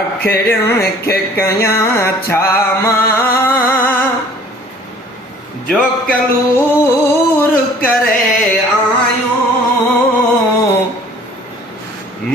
अखिड़ियुनि खे कयां छा मां जो कलूर करे आयो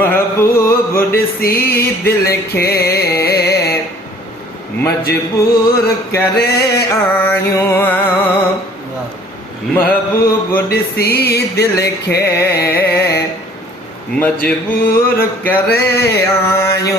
महबूब ॾिसी दिल खे मजबूर करे आयो महबूब ॾिसी दिल खे मजबूर करे आयो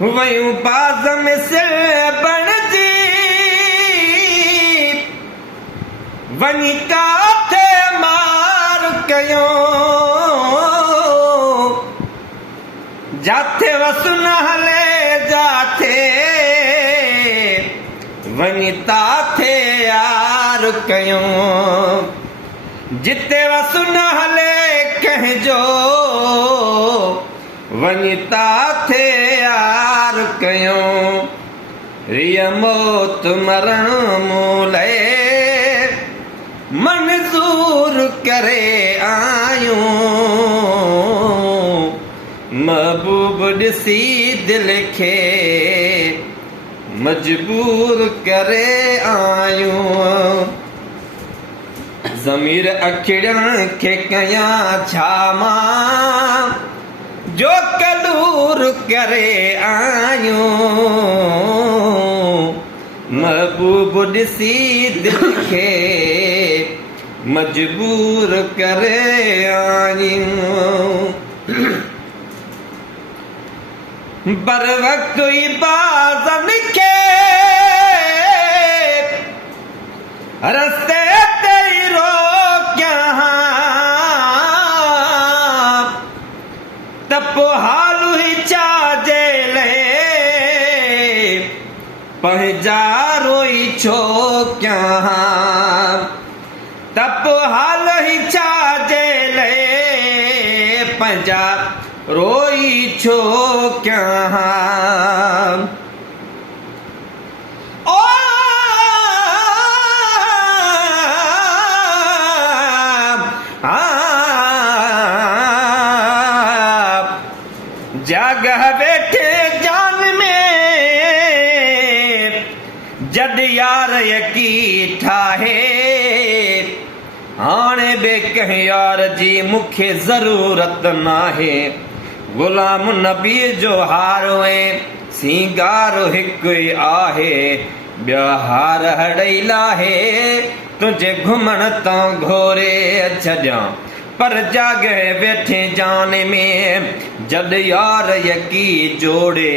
वयूं बाज़ में सिर बणजी वञी काथे मार कयो जाथे वसु न हले जाथे वञी ताथे यार कयो जिते वसु न हले कंहिंजो वञी ताथे यार कयो रिय मौत मरण मूले मंज़ूर करे आयो महबूब ॾिसी दिल खे मजबूर करे आयो ज़मीर अखिड़ियुनि खे कयां छा मां जो कलूर करे आयो महबूब ॾिसी दिल खे मजबूर करे आयो बर वक्त इबादत खे रस्ते ते रोकियां त पोइ हाल ई छा जे पंहिंजा रोई छो कयां त पोइ हाल ई छा जे पंहिंजा रोई छो कयां जगह वेठे जान में जद यार यकी ठाहे हाणे बे कंहिं यार जी मूंखे ज़रूरत नाहे गुलाम नबी जो हारो ऐं सिंगारो हिकु ई आहे ॿिया हार हड़ई लाहे तुंहिंजे घुमण तां घोरे छॾियां पर जागे वेठे जान में जद यार यकी जोड़े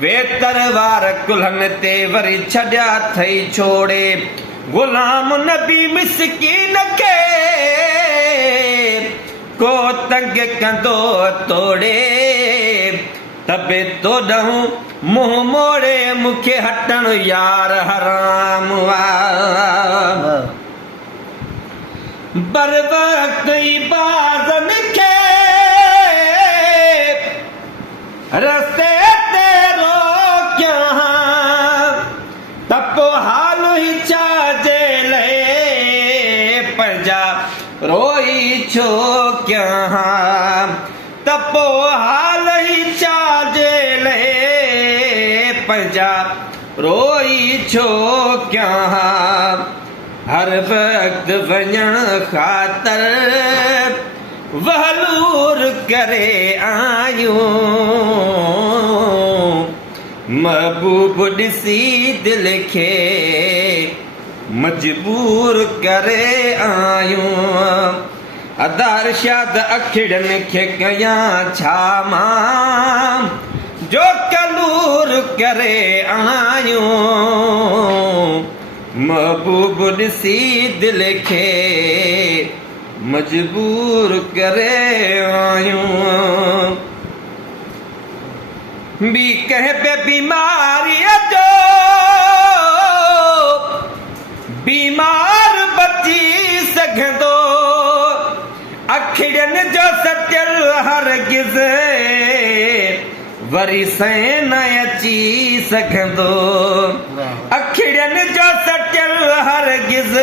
वे तरवार कुल्हनि ते वरी छॾिया थई छोड़े गुलाम नबी मिसकीन खे को तंग कंदो तोड़े तबे तोॾहूं मुंहुं मोड़े मूंखे हटण यार हराम बर वक्त इबादत खे रस्ते ते रोकियां त पोइ हाल ई छा जे पंहिंजा रोई छो कयां त पोइ हाल ई छा जे पंहिंजा रोई छो कयां हर वक्त वञण ख़ातिर वहलूर करे आयो महबूब ॾिसी दिल खे मजबूर करे आयो अदा इरशाद अखिड़ियुनि खे कयां छा मां जो कलूर करे आयो महबूब ॾिसी दिल खे मजबूर करे आयो ॿी कंहिं बि बीमारीअ जो बीमार बची सघंदो अखिड़ियुनि जो सटियल हरगिज़ वरी सैं न अची सघंदो अखिड़न जो सटियल हरगिज़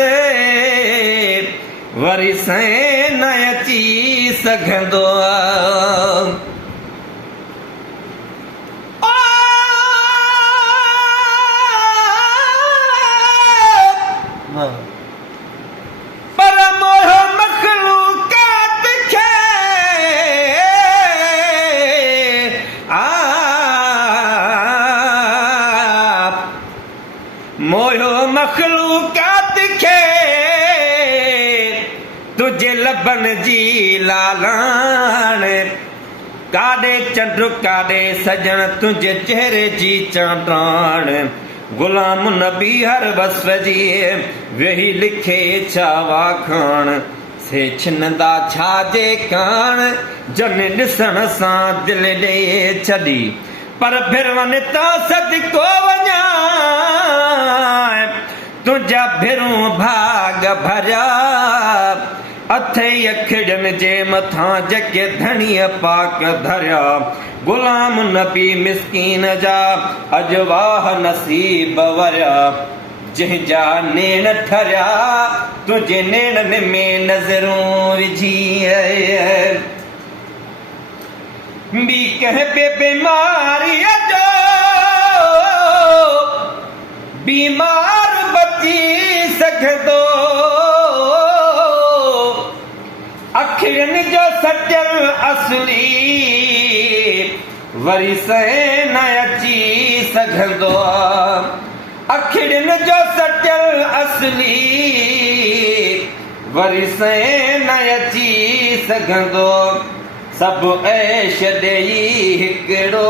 वरी सैं न अची सघंदो पर मोह मखलूकात खे मोयो मखलूकात खे तुझे लबन जी लालाण काॾे चंड काॾे सजण तुझे चेहरे जी चांटाण गुलाम नबी हर वस्फ जी वेही लिखे छा वाखाण से छिनंदा छाजे काण जन ॾिसण सां दिलि ॾे छॾी पर फिर वन तो सदको वञा तुझा भिरूं भाग भरिया अथे अखिड़न जे मथां जेके धणीअ पाक धरिया गुलाम नबी मिसकीन जा अजवाह नसीब वरिया जंहिंजा नेण ठरिया तुझे नेणनि में नज़रूं विझी ॿी कंहिं पे बीमारीअ जो बीमार बची सघंदो अखिड़नि जो सटियल असली वरी सैं न अची सघंदो अखिड़नि जो सटियल असली वरी सैं न अची सघंदो सभु ऐश ॾेई हिकिड़ो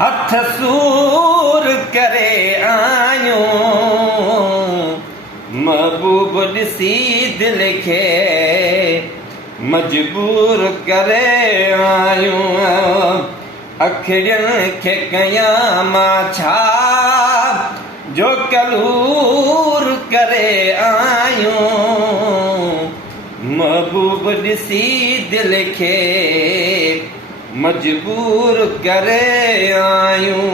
हथ सूर करे आयूं महबूब ॾिसी दिलि खे मजबूर करे आयूं अखिड़ियुनि खे कयां मां छा जो कलूर करे आयूं महबूब ॾिसी दिलि खे मजबूर करे आयूं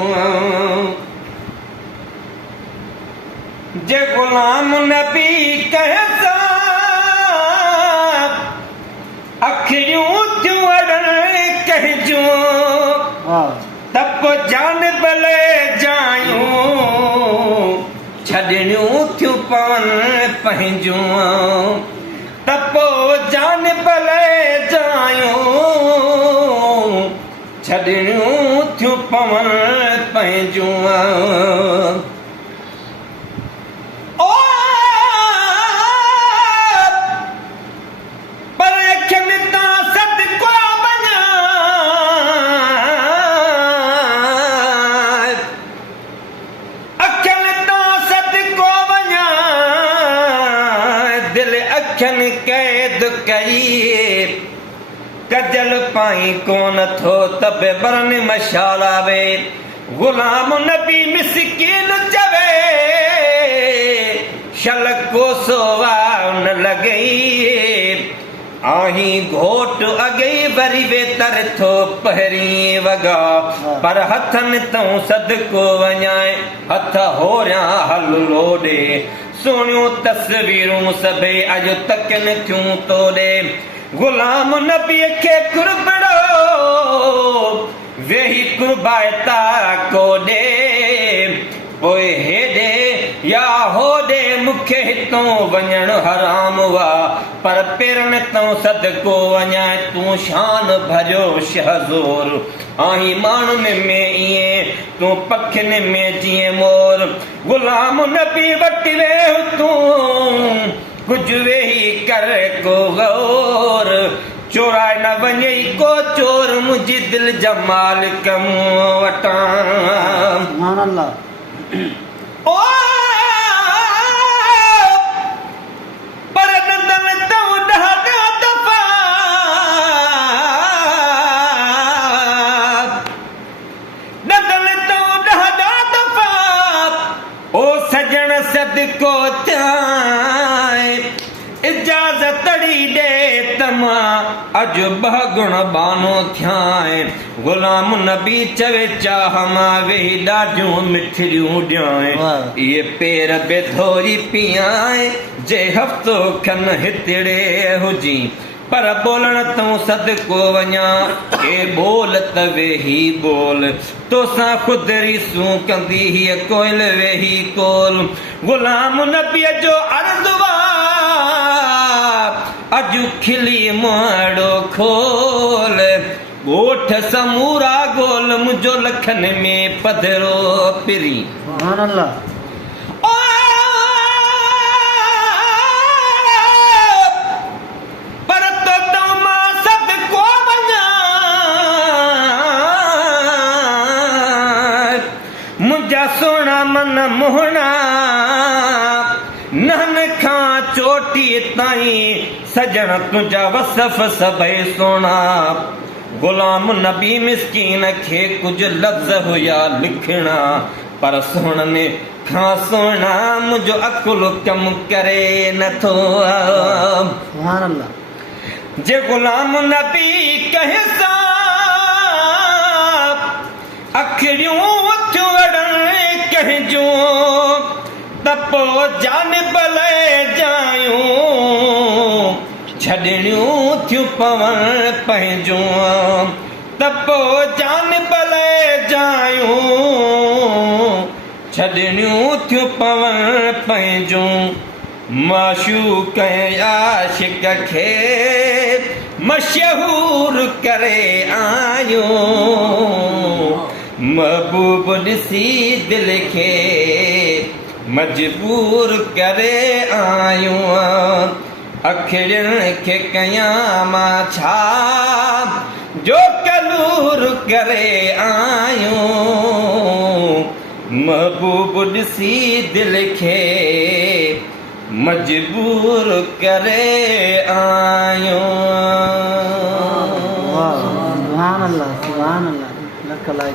जे गुलाम नबी कहसा अखिड़ियूं थियूं अड़ण कहजूं तप जान भले जायूं छॾणियूं थियूं पवन पंहिंजूं तपो जान भले जायूं छॾणियूं थियूं पवन पंहिंजूं कैद कई कजल पाई कोन थो तबे बरन मशालावे गुलाम नबी मिसकीन चवे शल कोसोवा न लगई आही घोट अगई वरी वे तर थो पहिरीं वगा पर हथन तो सदको वञाए हथ होरियां हल लोडे सोनियूं तस्वीरूं सभई अॼु तकन थियूं तोड़े गुलाम नबीअ खे कुर्बड़ो वेही कुर्बायता कोॾे पोइ हेॾे या होॾे मूंखे हितां वञण हराम हुआ पर पेरनि तां सदको वञाए तूं शान भरियो शहज़ोर आहीं माण्हुनि में ईअं तूं पखियुनि में जीअं मोर गुलाम नबी वटि वेह तूं कुझु वेही कर को गौर चोराए न वञे को चोर मुंहिंजी दिलि जा मालिक मूं वटां ओ पर नंदन तो ॾाढा दफ़ा नंदन तो ॾाढा दफ़ा ओ सजण सदको चाए इजाज़त ॾे तमा अज बह गुण बानो थियाए गुलाम नबी चवे चाह मां वेही ॾाढियूं मिठड़ियूं ॾियाए ये पेर बेधोरी पियाए जे हफ़्तो खन हितड़े हुजी पर बोलण तूं सदको वञा ए बोल त वेही बोल तोसां ख़ुदि रीसूं कंदी हीअ कोयल वेही कोल गुलाम नबीअ जो अर्ज़ु अजु खिली मुहाड़ो खोल ॻोठ समूरा गोल मुंहिंजो लखनि में पधरो पिरी सुभान अल्लाह सोना मन मोहना नन खां चोटी ताईं सजण तुंहिंजा वसफ़ सभई सोना गुलाम नबी मिसकीन खे कुझु लफ़्ज़ हुया लिखणा पर सुहिणनि खां सुहिणा मुंहिंजो अकुल कमु करे नथो सुभान अल्लाह जे गुलाम नबी कहे सां अखिड़ियूं कहजो तपो जानब ले जायूं छड़ियूं थियूं पवण पंहिंजो तपो जानब ले जायूं छड़ियूं थियूं पवण पंहिंजो माशूक आशिक खे मशहूर करे आयूं महबूब ॾिसी दिल खे मजबूर करे आयूं अखिड़ियुनि खे कयां मां छा जो कलूर करे आयूं महबूब ॾिसी दिल खे मजबूर करे आयूं सुभान अल्लाह लख लाइक